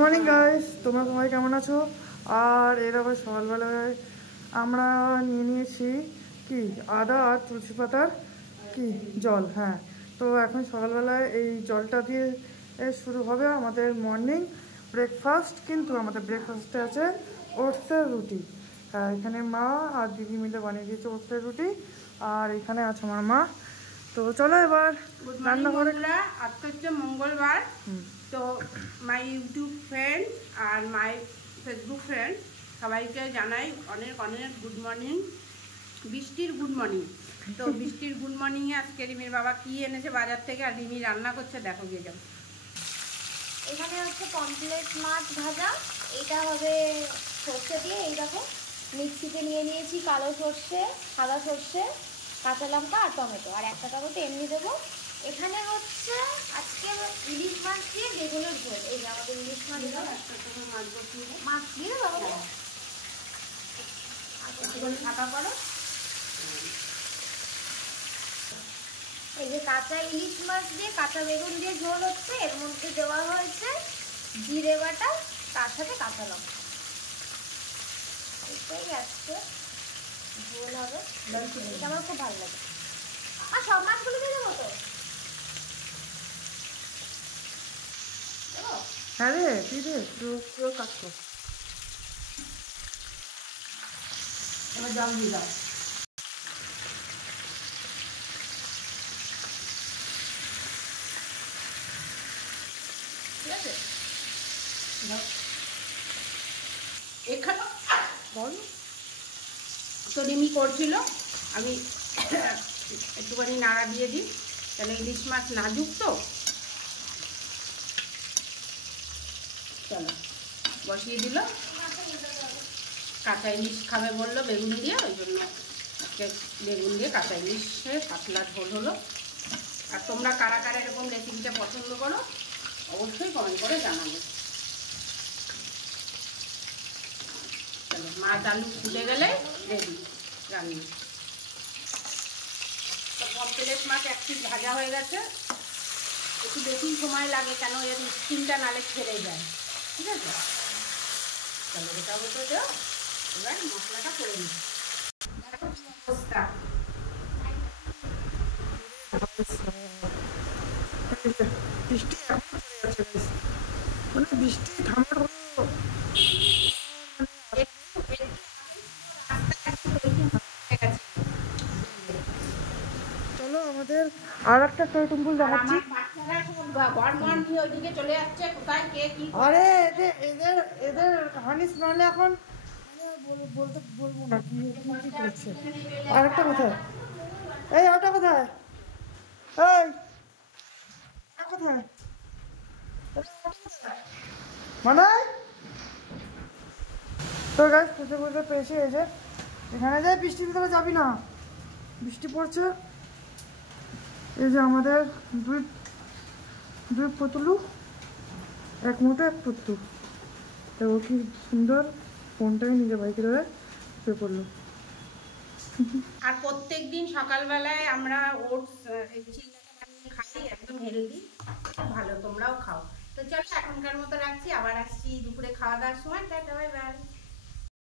Morning guys, তোমরা সবাই কেমন আছো? আর এর আবার সকালবেলায় আমরা নিয়ে নিয়েছি কি আদা আর তুলসী পাতার কি জল। হ্যাঁ, তো এখন সকালবেলায় এই জলটা দিয়ে শুরু হবে আমাদের মর্নিং ব্রেকফাস্ট। কিন্তু আমাদের ব্রেকফাস্টে আছে ওটসের রুটি। হ্যাঁ, এখানে মা আর দিদি মিলে বানিয়ে দিয়েছে ওটসের রুটি। আর এখানে আছে আমার মা। তো চলো এবার রান্না করে। আজকে হচ্ছে মঙ্গলবার। তো মাই ইউটিউব ফ্রেন্ড আর মাই ফেসবুক ফ্রেন্ড সবাইকে জানাই অনেক অনেক গুড মর্নিং, বৃষ্টির গুড মর্নিং। তো বৃষ্টির গুড মর্নিংয়ে আজকে রিমির বাবা কি এনেছে বাজার থেকে আর রিমি রান্না করছে, দেখো গিয়ে যাও। এখানে হচ্ছে কমপ্লেট মাছ ভাজা, এটা হবে সর্ষে দিয়ে। এই দেখো মিক্সিতে নিয়ে নিয়েছি কালো সর্ষে, সাদা সর্ষে, কাঁচা লঙ্কা আর টমেটো, আর একটা টমেটো এমনি দেবো। এখানে হচ্ছে আজকে ইলিশ মাছ দিয়ে বেগুনের ঝোল। এই যে আমাদের ইলিশ মাছ মাছ দিয়ে দেবো, ফাঁকা করো। এই যে কাঁচা ইলিশ মাছ দিয়ে কাঁচা বেগুন দিয়ে ঝোল হচ্ছে। এর মধ্যে দেওয়া হয়েছে জিরে বাটা, তার সাথে কাঁচা লঙ্কা। এটাই আজকে ঝোল হবে। এটা আমার খুব ভালো লাগে। আর সব মাছগুলো দিয়ে দেবো তো? হ্যাঁ রে, তুই রে পুরো কাটতো। এবার জল দিয়ে দাও। ঠিক আছে, এখানে বল। তো রিমি করছিল, আমি একটুখানি নাড়া দিয়ে দিই, তাহলে ইলিশ মাছ নাজুক তো। চলো বসিয়ে দিল। কাঁচা ইলিশ খাবে বললো বেগুন দিয়ে, ওই জন্য আজকে বেগুন দিয়ে কাঁচা ইলিশে পাতলা ঝোল হলো। আর তোমরা কারা কারা এরকম রেসিপিটা পছন্দ করো অবশ্যই কমেন্ট করে জানাবে। চলো মাছ আলু ফুটে গেলে রেডি রান্না। তো কমপ্লেট মাছ এক পিস ভাজা হয়ে গেছে। একটু বেশি সময় লাগে, কেন এর স্কিনটা নালে ছেড়ে যায়। ঠিক আছে, চলো এটা হতো দেও। এবার মশলাটা করে নিই। দেখো কি অবস্থা। বৃষ্টি এখন চলে যাচ্ছে, মানে বৃষ্টি থামার হলো। চলো আমাদের আর একটা টয় টুম্পুল দেখাচ্ছি। আরে এদের এদের কাহানি শোনালে এখন বলবো না কি কি করছে। আর একটা কোথায়, এই ওটা কোথায়, এই কোথায় মানে। তো গাছ পুষে পুষে পেয়েছে এসে এখানে যাই। বৃষ্টির ভিতরে যাবি না, বৃষ্টি পড়ছে। এই যে আমাদের দুই পুতুলু, এক মুঠো এক পুত্তু। তো ও কি সুন্দর ফোনটাই নিজে বাইকে ধরে শুয়ে পড়লো। আর প্রত্যেক দিন সকালবেলায় আমরা ওটস চিল্লাটা বানিয়ে খাই, একদম হেলদি, ভালো, তোমরাও খাও। তো চলো এখনকার মতো রাখছি, আবার আসছি দুপুরে খাওয়া দাওয়ার সময়। Tata, bye bye.